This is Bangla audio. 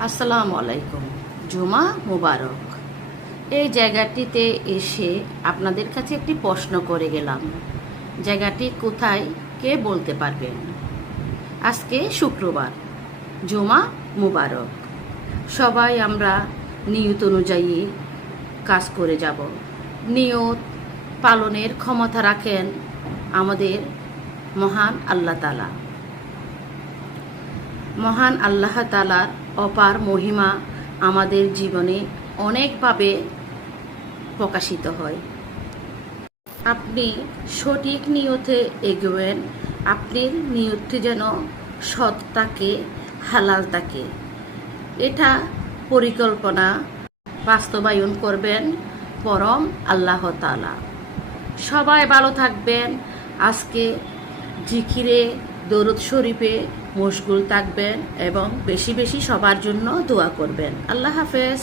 আসসালামু আলাইকুম। জুমা মুবারক। এই জায়গাটিতে এসে আপনাদের কাছে একটি প্রশ্ন করে গেলাম। জায়গাটি কোথায় কে বলতে পারবেন? আজকে শুক্রবার, জুমা মুবারক। সবাই আমরা নিয়ত অনুযায়ী কাজ করে যাব। নিয়ত পালনের ক্ষমতা রাখেন আমাদের মহান আল্লাহ তাআলা। মহান আল্লাহ তাআলার অপার মহিমা আমাদের জীবনে অনেকভাবে প্রকাশিত হয়। আপনি সঠিক নিয়তে এগোবেন, আপনার নিয়তটি যেন সৎ থাকে, হালাল থাকে। এটা পরিকল্পনা বাস্তবায়ন করবেন পরম আল্লাহ তাআলা। সবাই ভালো থাকবেন। আজকে জিকিরে দরুদ শরীফে মশগুল থাকবেন এবং বেশি বেশি সবার জন্য দোয়া করবেন। আল্লাহ হাফেজ।